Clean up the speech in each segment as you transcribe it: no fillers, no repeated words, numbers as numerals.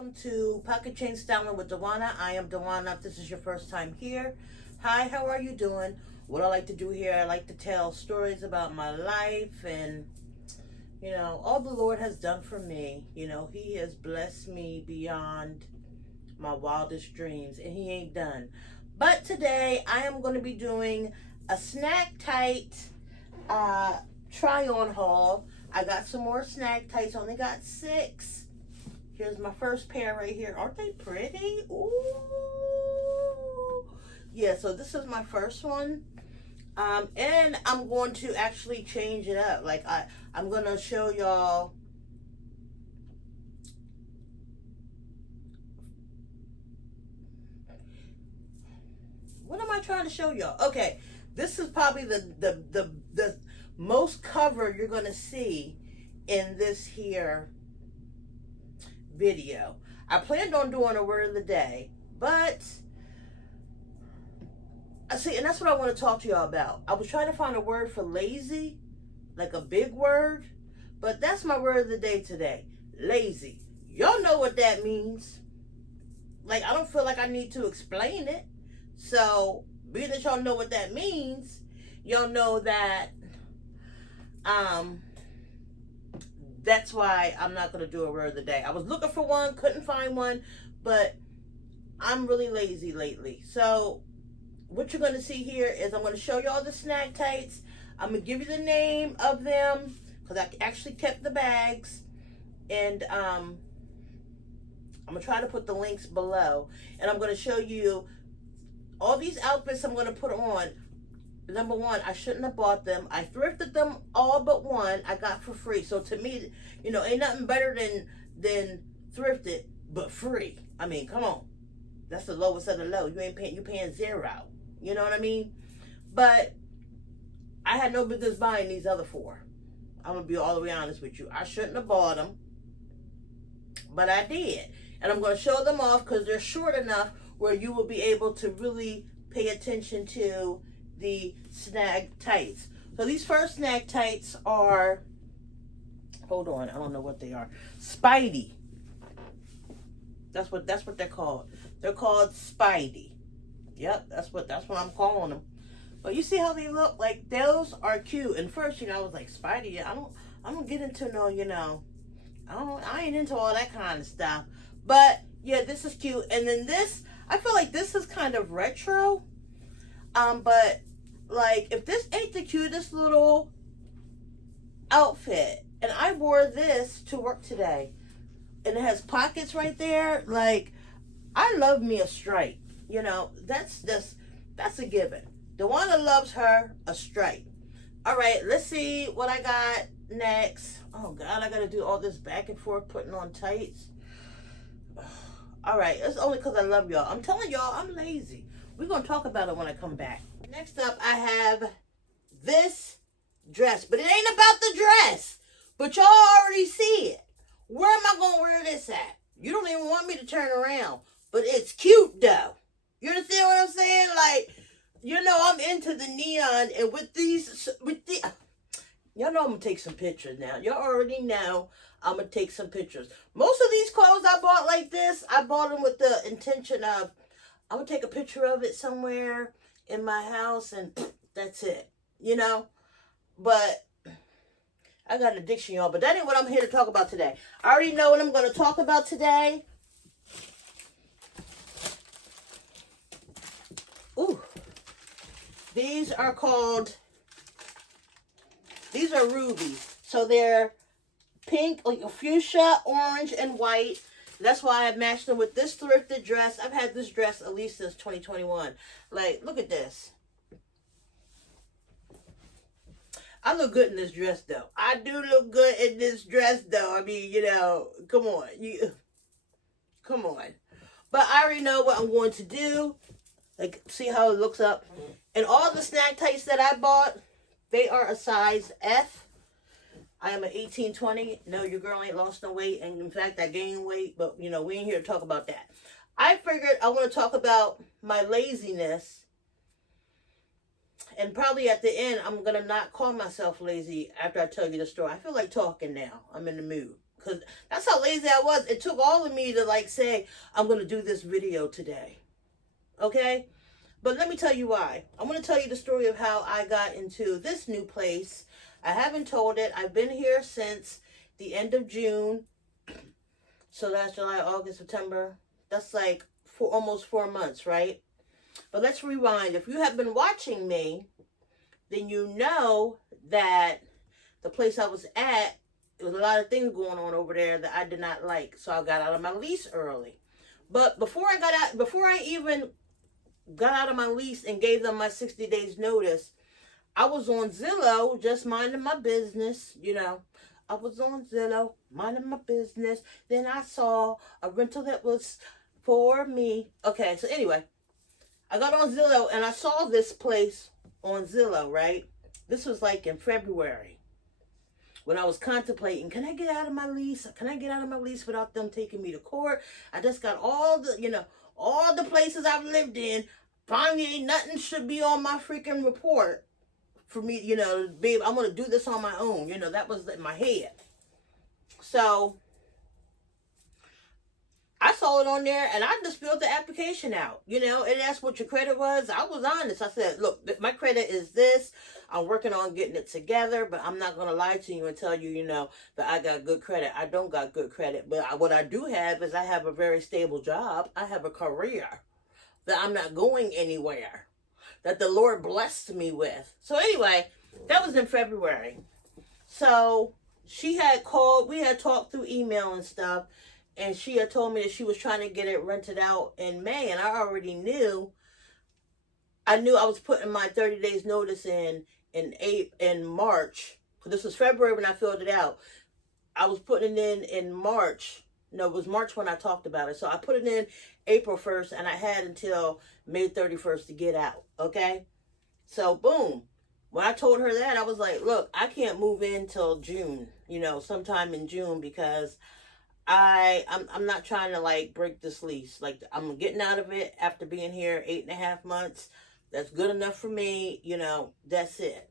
Welcome to Pocket Chain Styling with Dewana. I am Dewana. If this is your first time here, hi, how are you doing? What I like to do here, I like to tell stories about my life and, all the Lord has done for me. He has blessed me beyond my wildest dreams, and He ain't done. But today, I am going to be doing a Snag Tight try-on haul. I got some more Snag Tights. Only got 6. Here's my first pair right here. Aren't they pretty? Ooh. Yeah, so this is my first one. And I'm going to actually change it up. Like, I'm going to show y'all. What am I trying to show y'all? Okay, this is probably the most cover you're going to see in this here video. I planned on doing a word of the day, but I see, and that's what I want to talk to y'all about. I was trying to find a word for lazy, like a big word, but that's my word of the day today. Lazy. Y'all know what that means. Like, I don't feel like I need to explain it. So, being that y'all know what that means, y'all know that that's why I'm not going to do a word of the day. I was looking for one, couldn't find one, but I'm really lazy lately. So what you're going to see here is I'm going to show you all the Snag Tights. I'm going to give you the name of them because I actually kept the bags. And I'm going to try to put the links below. And I'm going to show you all these outfits I'm going to put on. Number one, I shouldn't have bought them. I thrifted them all but one I got for free. So to me, ain't nothing better than thrifted but free. I mean, come on. That's the lowest of the low. You paying $0. You know what I mean? But I had no business buying these other 4. I'm going to be all the way honest with you. I shouldn't have bought them, but I did. And I'm going to show them off because they're short enough where you will be able to really pay attention to the Snag Tights. So these first Snag Tights are, hold on, I don't know what they are. Spidey. That's what they're called. They're called Spidey. Yep, that's what I'm calling them. But you see how they look? Like, those are cute. And first, I was like, Spidey, I don't get into no, I ain't into all that kind of stuff. But yeah, this is cute. And then this, I feel like this is kind of retro. But like, if this ain't the cutest little outfit, and I wore this to work today, and it has pockets right there, like, I love me a stripe. That's a given. Dewana loves her a stripe. All right, let's see what I got next. Oh God, I gotta do all this back and forth putting on tights. All right, it's only because I love y'all. I'm telling y'all, I'm lazy. We're gonna talk about it when I come back. Next up, I have this dress. But it ain't about the dress. But y'all already see it. Where am I going to wear this at? You don't even want me to turn around. But it's cute, though. You understand what I'm saying? Like, I'm into the neon. And y'all know I'm going to take some pictures now. Y'all already know I'm going to take some pictures. Most of these clothes I bought like this, I bought them with the intention of, I'm going to take a picture of it somewhere in my house, and that's it, but I got an addiction, y'all, but that ain't what I'm here to talk about today. I already know what I'm going to talk about today. Ooh, these are rubies, so they're pink, like fuchsia, orange, and white. That's why I matched them with this thrifted dress. I've had this dress at least since 2021. Like, look at this. I look good in this dress, though. I do look good in this dress, though. I mean, come on. Come on. But I already know what I'm going to do. Like, see how it looks up? And all the Snag Tights that I bought, they are a size F. I am an 18-20. No, your girl ain't lost no weight. And in fact, I gained weight. But, we ain't here to talk about that. I figured I want to talk about my laziness. And probably at the end, I'm going to not call myself lazy after I tell you the story. I feel like talking now. I'm in the mood. Because that's how lazy I was. It took all of me to like say, I'm going to do this video today. Okay? But let me tell you why. I'm going to tell you the story of how I got into this new place. I haven't told it. I've been here since the end of June. So that's July, August, September. That's like almost 4 months, right? But let's rewind. If you have been watching me, then you know that the place I was at, there was a lot of things going on over there that I did not like. So I got out of my lease early. But before I even got out of my lease and gave them my 60 days notice, I was on Zillow just minding my business, you know. I was on Zillow minding my business. Then I saw a rental that was for me. Okay, so anyway, I got on Zillow and I saw this place on Zillow, right? This was like in February when I was contemplating, can I get out of my lease? Can I get out of my lease without them taking me to court? I just got all the, you know, all the places I've lived in. Finally, ain't nothing should be on my freaking report for me, you know, babe, I'm going to do this on my own. You know, that was in my head. So I saw it on there and I just filled the application out. You know, it asked what your credit was. I was honest. I said, look, my credit is this. I'm working on getting it together, but I'm not going to lie to you and tell you, you know, that I got good credit. I don't got good credit. But what I do have is I have a very stable job. I have a career that I'm not going anywhere, that the Lord blessed me with. So anyway, that was in February. So she had called, we had talked through email and stuff, and she had told me that she was trying to get it rented out in May, and I already knew. I knew I was putting my 30 days notice in March. This was February when I filled it out. I was putting it in March. No, it was March when I talked about it. So I put it in April 1st, and I had until May 31st to get out, okay? So, boom. When I told her that, I was like, look, I can't move in till June, you know, sometime in June, because I'm not trying to, like, break this lease. Like, I'm getting out of it after being here 8.5 months. That's good enough for me, you know, that's it.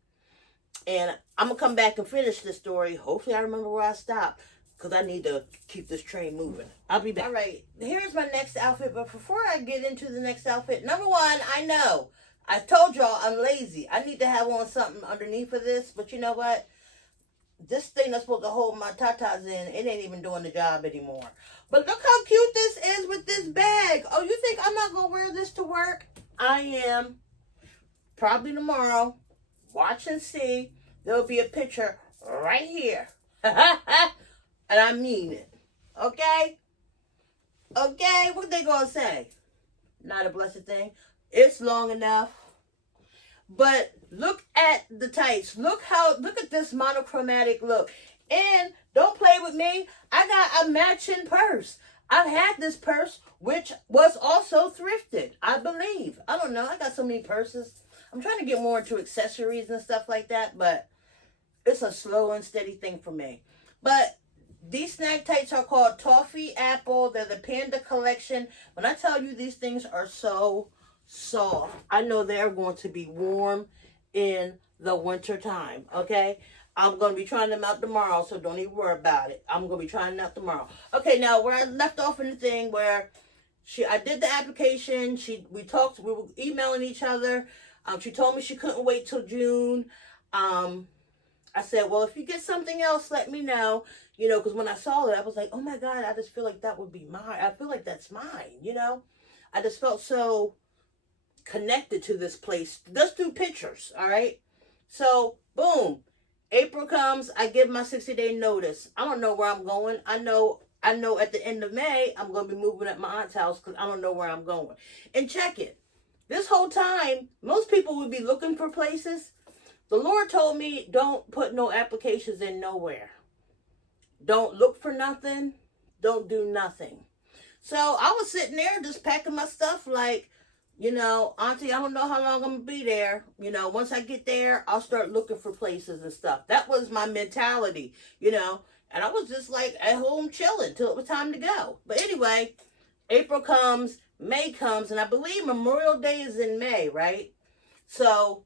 And I'm going to come back and finish this story. Hopefully I remember where I stopped, because I need to keep this train moving. I'll be back. All right, here's my next outfit. But before I get into the next outfit, number one, I know. I told y'all I'm lazy. I need to have on something underneath of this. But you know what? This thing that's supposed to hold my tatas in, it ain't even doing the job anymore. But look how cute this is with this bag. Oh, you think I'm not going to wear this to work? I am. Probably tomorrow. Watch and see. There'll be a picture right here. And I mean it. Okay? Okay? What they gonna say? Not a blessed thing. It's long enough. But look at the tights. Look at this monochromatic look. And don't play with me. I got a matching purse. I've had this purse, which was also thrifted, I believe. I don't know. I got so many purses. I'm trying to get more into accessories and stuff like that, but it's a slow and steady thing for me. But these Snag tights are called Toffee Apple. They're the Panda Collection. When I tell you these things are so soft, I know they're going to be warm in the winter time, okay? I'm going to be trying them out tomorrow, so don't even worry about it. I'm going to be trying them out tomorrow. Okay, now where I left off in the thing where I did the application. We talked, we were emailing each other. She told me she couldn't wait till June. I said, well, if you get something else, let me know. You know, because when I saw it, I was like, oh my God, I just feel like that would be mine. I feel like that's mine, you know? I just felt so connected to this place. Just through pictures, all right? So, boom. April comes, I give my 60-day notice. I don't know where I'm going. I know at the end of May, I'm going to be moving at my aunt's house because I don't know where I'm going. And check it. This whole time, most people would be looking for places. The Lord told me, don't put no applications in nowhere. Don't look for nothing. Don't do nothing. So I was sitting there just packing my stuff like, you know, Auntie, I don't know how long I'm going to be there. You know, once I get there, I'll start looking for places and stuff. That was my mentality, you know. And I was just like at home chilling till it was time to go. But anyway, April comes, May comes, and I believe Memorial Day is in May, right? So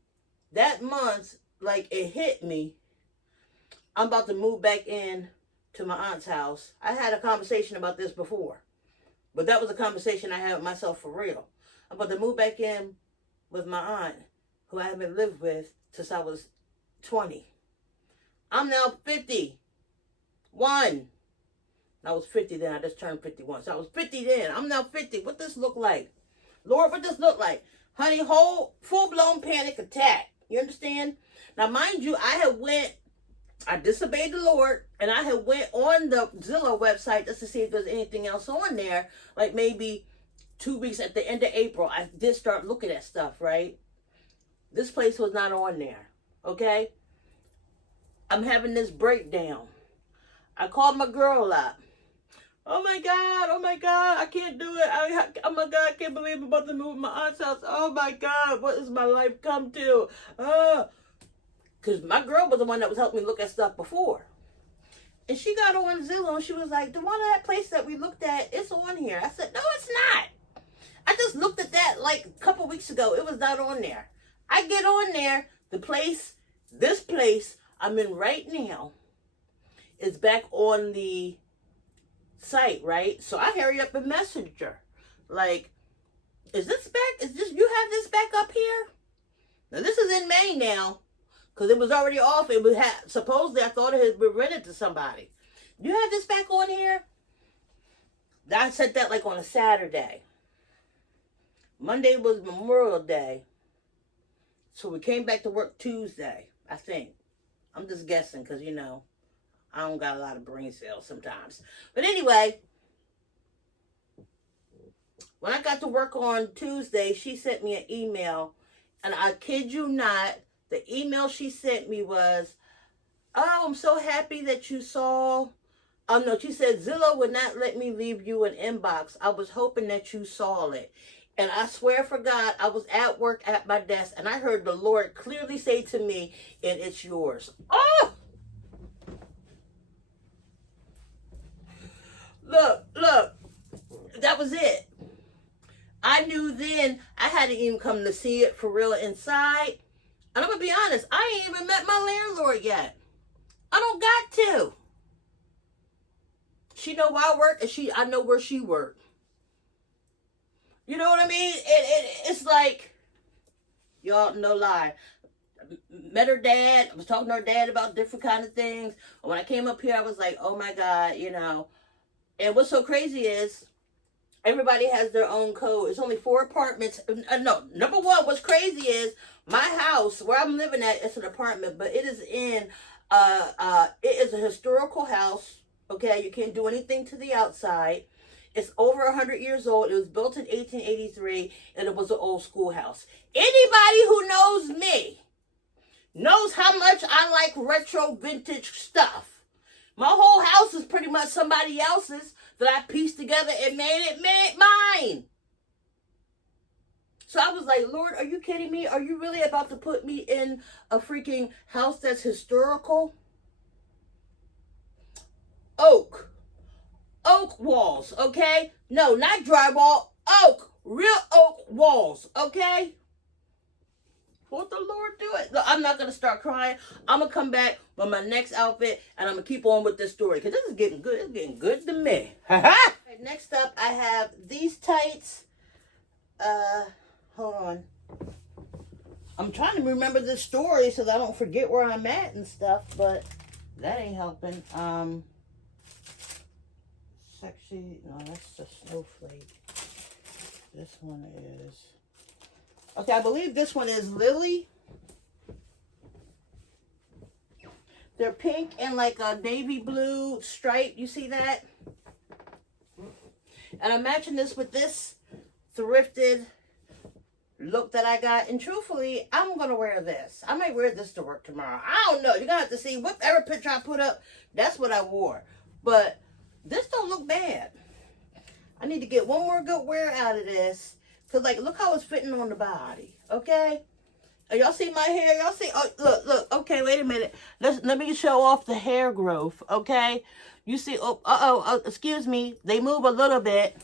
that month, like, it hit me. I'm about to move back in to my aunt's house. I had a conversation about this before, but that was a conversation I had with myself for real. I'm about to move back in with my aunt, who I haven't lived with since I was 20. I'm now 51. I was 50 then. I just turned 51. So I was 50 then. I'm now 50. What does this look like? Lord, what does this look like? Honey, whole full-blown panic attack. You understand? Now, mind you, I disobeyed the Lord, and I had went on the Zillow website just to see if there's anything else on there. Like maybe 2 weeks at the end of April, I did start looking at stuff, right? This place was not on there, okay? I'm having this breakdown. I called my girl up. Oh my God, I can't do it. Oh my God, I can't believe I'm about to move to my aunt's house. Oh my God, what has my life come to? Because my girl was the one that was helping me look at stuff before. And she got on Zillow and she was like, the one of that place that we looked at, it's on here. I said, no, it's not. I just looked at that like a couple weeks ago. It was not on there. I get on there, this place I'm in right now is back on the site, right? So I hurry up and message her. Like, is this back? You have this back up here? Now this is in May now, because it was already off. Supposedly I thought it had been rented to somebody. You have this back on here? I said that like on a Saturday. Monday was Memorial Day. So we came back to work Tuesday, I think. I'm just guessing because, I don't got a lot of brain cells sometimes. But anyway, when I got to work on Tuesday, she sent me an email. And I kid you not, the email she sent me was, oh, I'm so happy that you saw. Oh, no, she said, Zillow would not let me leave you an inbox. I was hoping that you saw it. And I swear for God, I was at work at my desk, and I heard the Lord clearly say to me, and it's yours. Oh! Look, that was it. I knew then I hadn't even come to see it for real inside. And I'm going to be honest, I ain't even met my landlord yet. I don't got to. She know where I work, and I know where she worked. You know what I mean? It's like, y'all, no lie. Met her dad. I was talking to her dad about different kind of things. And when I came up here, I was like, oh my God, And what's so crazy is everybody has their own code. It's only 4 apartments. No, number one, what's crazy is my house where I'm living at, it's an apartment, but it is it is a historical house. Okay, you can't do anything to the outside. It's over 100 years old. It was built in 1883, and it was an old schoolhouse. Anybody who knows me knows how much I like retro vintage stuff. My whole house is pretty much somebody else's that I pieced together and made it mine. So I was like, Lord, are you kidding me? Are you really about to put me in a freaking house that's historical? Oak walls, okay? No, not drywall. Real oak walls, okay? Let the Lord do it. Look, I'm not going to start crying. I'm going to come back with my next outfit, and I'm going to keep on with this story, because this is getting good. It's getting good to me. Next up, I have these tights. Hold on. I'm trying to remember this story so that I don't forget where I'm at and stuff, but that ain't helping. Sexy. No, that's the snowflake. This one is... Okay, I believe this one is Lily. They're pink and like a navy blue stripe. You see that? And I'm matching this with this thrifted look that I got. And truthfully, I'm going to wear this. I might wear this to work tomorrow. I don't know. You're going to have to see whatever picture I put up. That's what I wore. But this don't look bad. I need to get one more good wear out of this. Because, like, look how it's fitting on the body. Okay? Y'all see my hair? Y'all see? Oh, look. Okay, wait a minute. Let me show off the hair growth. Okay? You see? Oh, excuse me. They move a little bit.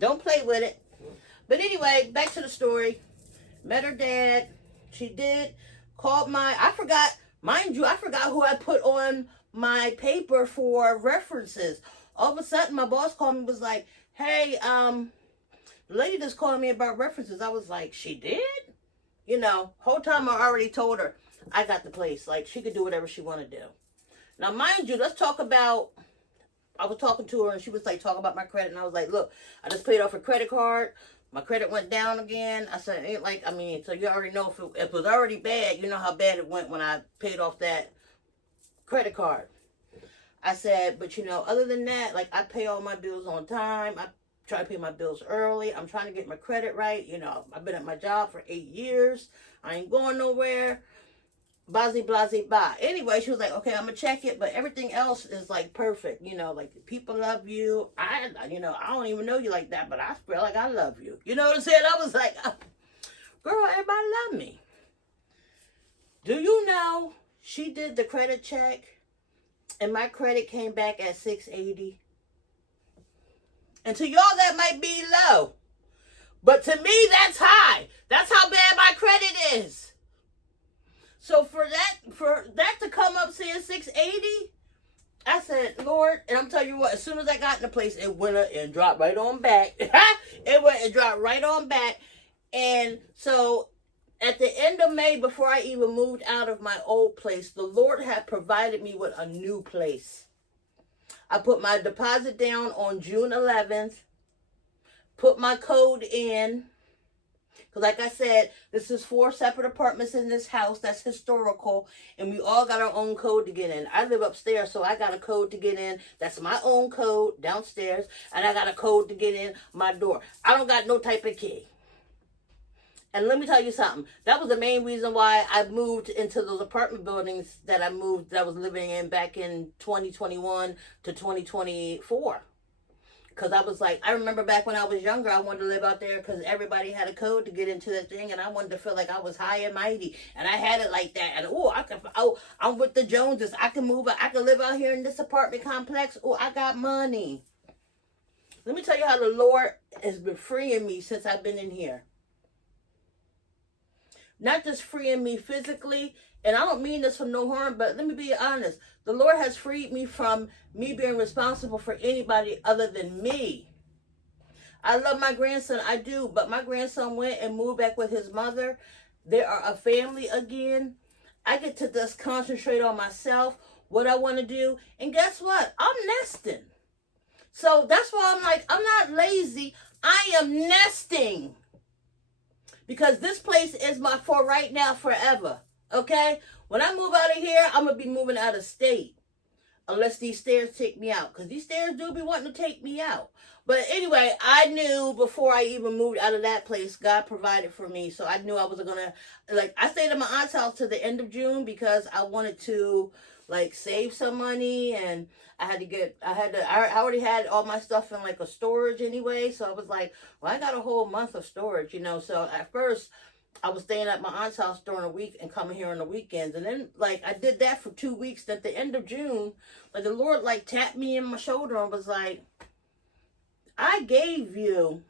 Don't play with it. But anyway, back to the story. Met her dad. She did. Called I forgot. Mind you, I forgot who I put on my paper for references. All of a sudden, my boss called me and was like, hey, the lady just called me about references. I was like, she did? You know, whole time I already told her I got the place. Like, she could do whatever she want to do. Now, mind you, let's talk about, I was talking to her and she was like, talking about my credit. And I was like, look, I just paid off a credit card. My credit went down again. I said, ain't like, I mean, so you already know if it was already bad, you know how bad it went when I paid off that credit card. I said, but you know, other than that, like, I pay all my bills on time. I try to pay my bills early. I'm trying to get my credit right. You know, I've been at my job for 8 years. I ain't going nowhere. Blase, blase, blah. Anyway, she was like, okay, I'm going to check it. But everything else is like perfect. You know, like people love you. I don't even know you like that, but I feel like I love you. You know what I'm saying? I was like, girl, everybody love me. Do you know she did the credit check and my credit came back at 680? And to y'all, that might be low. But to me, that's high. That's how bad my credit is. So for that to come up saying 680, I said, Lord, and I'm telling you what, as soon as I got in the place, it went up and dropped right on back. It went and dropped right on back. And so at the end of May, before I even moved out of my old place, the Lord had provided me with a new place. I put my deposit down on June 11th, put my code in, because like I said, this is 4 separate apartments in this house that's historical, and we all got our own code to get in. I live upstairs, so I got a code to get in. That's my own code downstairs, and I got a code to get in my door. I don't got no type of key. And let me tell you something. That was the main reason why I moved into those apartment buildings that I was living in back in 2021 to 2024. Because I was like, I remember back when I was younger, I wanted to live out there because everybody had a code to get into that thing. And I wanted to feel like I was high and mighty. And I had it like that. And I'm with the Joneses. I can move. I can live out here in this apartment complex. Oh, I got money. Let me tell you how the Lord has been freeing me since I've been in here. Not just freeing me physically, and I don't mean this for no harm, but let me be honest. The Lord has freed me from me being responsible for anybody other than me. I love my grandson, I do, but my grandson went and moved back with his mother. They are a family again. I get to just concentrate on myself, what I want to do, and guess what? I'm nesting. So that's why I'm like, I'm not lazy. I am nesting. Because this place is my for right now, forever. Okay? When I move out of here, I'm going to be moving out of state. Unless these stairs take me out. Because these stairs do be wanting to take me out. But anyway, I knew before I even moved out of that place, God provided for me. So I knew I was going to, like, I stayed at my aunt's house to the end of June because I wanted to, like, save some money. And I already had all my stuff in, like, a storage anyway. So I was like, well, I got a whole month of storage, you know. So at first, I was staying at my aunt's house during the week and coming here on the weekends. And then, like, I did that for 2 weeks. At the end of June, like, the Lord, like, tapped me in my shoulder and was like, I gave you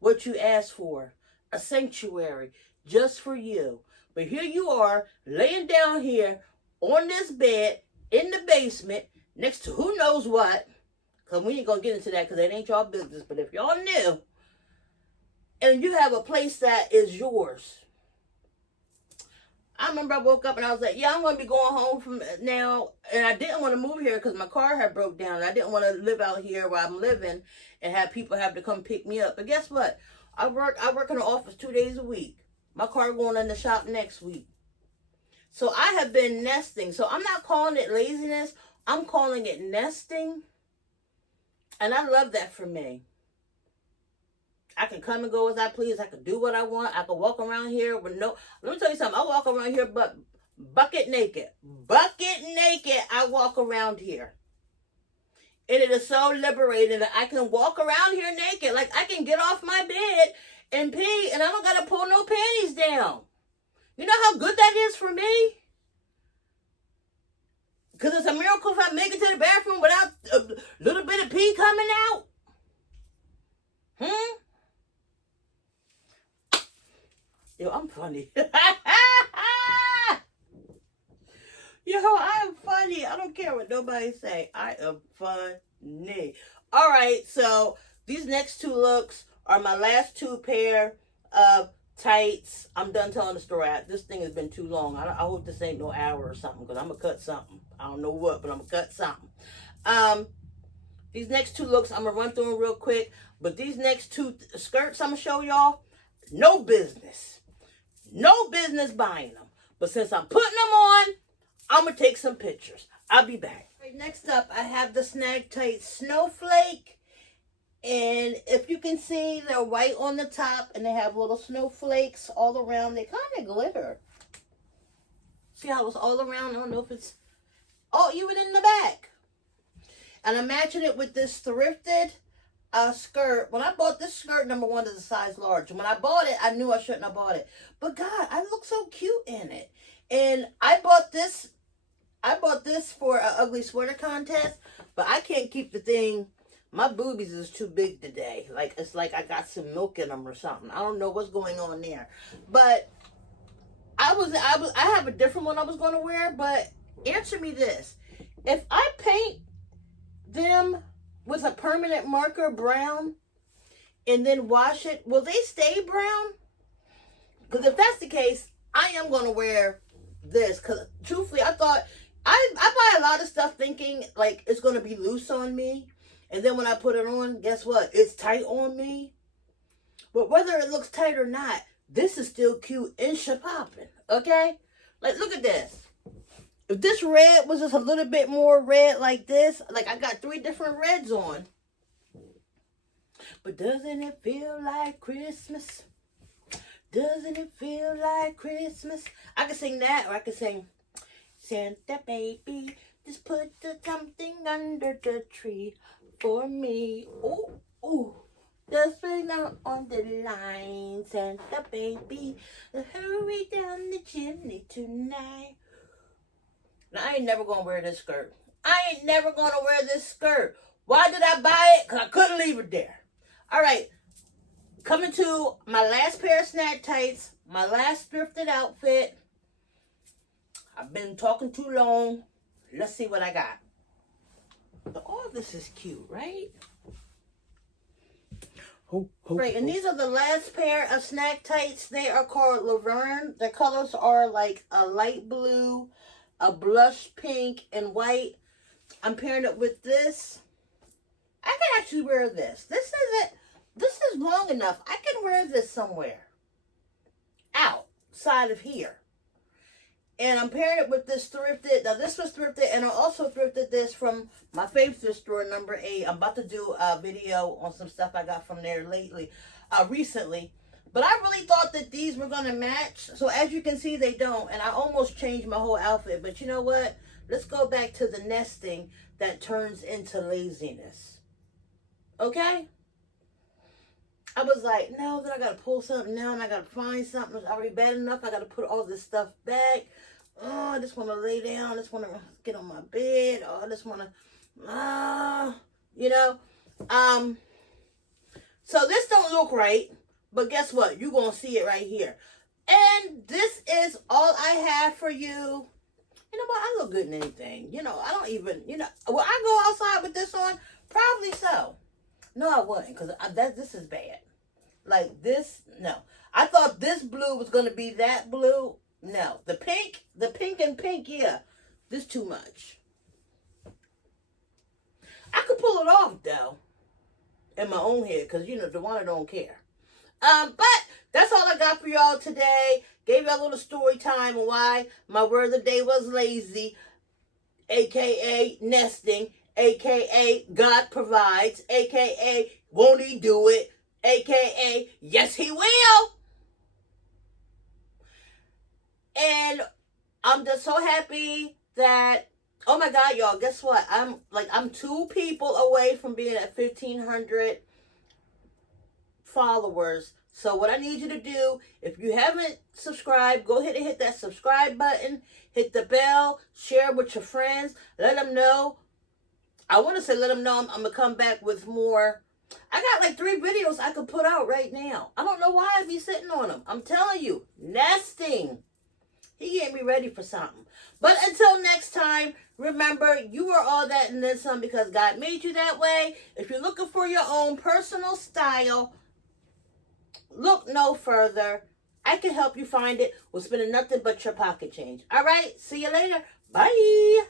what you asked for, a sanctuary just for you. But here you are, laying down here on this bed in the basement next to who knows what. Because we ain't going to get into that because that ain't y'all business. But if y'all knew, and you have a place that is yours. I remember I woke up and I was like, yeah, I'm going to be going home from now. And I didn't want to move here because my car had broke down. I didn't want to live out here where I'm living and have people have to come pick me up. But guess what? I work in the office 2 days a week. My car going in the shop next week. So I have been nesting. So I'm not calling it laziness. I'm calling it nesting. And I love that for me. I can come and go as I please. I can do what I want. I can walk around here with no... Let me tell you something. I walk around here but bucket naked. Bucket naked, I walk around here. And it is so liberating that I can walk around here naked. Like, I can get off my bed and pee, and I don't got to pull no panties down. You know how good that is for me? Because it's a miracle if I make it to the bathroom without a little bit of pee coming out. Yo, I'm funny. Yo, I am funny. funny. I don't care what nobody say. I am funny. All right, so these next two looks are my last two pair of tights. I'm done telling the story. This thing has been too long. I hope this ain't no hour or something, because I'm going to cut something. I don't know what, but I'm going to cut something. These next two looks, I'm going to run through them real quick. But these next two skirts I'm going to show y'all, no business. No business buying them. But since I'm putting them on, I'm going to take some pictures. I'll be back. Right, next up, I have the Snag Tight Snowflake. And if you can see, they're white on the top and they have little snowflakes all around. They kind of glitter. See how it's all around? I don't know if it's... Oh, even in the back. And I'm matching it with this thrifted skirt. When I bought this skirt, number one, is a size large. And when I bought it, I knew I shouldn't have bought it. But God, I look so cute in it. And I bought this for an ugly sweater contest. But I can't keep the thing... My boobies is too big today. Like, it's like I got some milk in them or something. I don't know what's going on there. But I have a different one I was going to wear. But answer me this. If I paint them with a permanent marker brown and then wash it, will they stay brown? Because if that's the case, I am going to wear this. Because truthfully, I thought... I buy a lot of stuff thinking, like, it's going to be loose on me. And then when I put it on, guess what? It's tight on me. But whether it looks tight or not, this is still cute and SHAPOPPIN. Okay? Like, look at this. If this red was just a little bit more red like this, like I got 3 different reds on. But doesn't it feel like Christmas? Doesn't it feel like Christmas? I could sing that, or I could sing, Santa baby, just put something under the tree for me. Oh, oh, just bring out on the line, Santa baby, hurry down the chimney tonight. Now, I ain't never gonna wear this skirt. I ain't never gonna wear this skirt. Why did I buy it? Because I couldn't leave it there. All right, coming to my last pair of Snag tights, my last thrifted outfit. I've been talking too long. Let's see what I got. But all this is cute, right? Right, and these are the last pair of Snag tights. They are called Laverne. The colors are like a light blue, a blush pink, and white. I'm pairing it with this. I can actually wear this. This is long enough. I can wear this somewhere. Outside of here. And I'm pairing it with this thrifted. Now, this was thrifted, and I also thrifted this from my favorite thrift store, number 8. I'm about to do a video on some stuff I got from there recently. But I really thought that these were going to match. So, as you can see, they don't. And I almost changed my whole outfit. But you know what? Let's go back to the nesting that turns into laziness. Okay? I was like, no, then I got to pull something down. I got to find something that's already bad enough. I got to put all this stuff back. Oh, I just want to lay down. I just want to get on my bed. Oh, I just want to, you know. So this don't look right. But guess what? You're going to see it right here. And this is all I have for you. You know what? I look good in anything. You know, I don't even, you know. Will I go outside with this on? Probably so. No, I wouldn't, because this is bad. Like this, no. I thought this blue was going to be that blue. No. The pink and pink, yeah. This too much. I could pull it off, though, in my own head, because, you know, DeWanda don't care. But that's all I got for y'all today. Gave y'all a little story time on why my word of the day was lazy, a.k.a. nesting, a.k.a. God provides, a.k.a. won't he do it, a.k.a. yes he will. And I'm just so happy that, oh my God, y'all, guess what? I'm 2 people away from being at 1,500 followers. So what I need you to do, if you haven't subscribed, go ahead and hit that subscribe button, hit the bell, share with your friends, let them know. I want to say let them know I'm going to come back with more. I got like 3 videos I could put out right now. I don't know why I be sitting on them. I'm telling you, nesting. He getting me ready for something. But until next time, remember, you are all that and then some because God made you that way. If you're looking for your own personal style, look no further. I can help you find it with spending nothing but your pocket change. All right, see you later. Bye.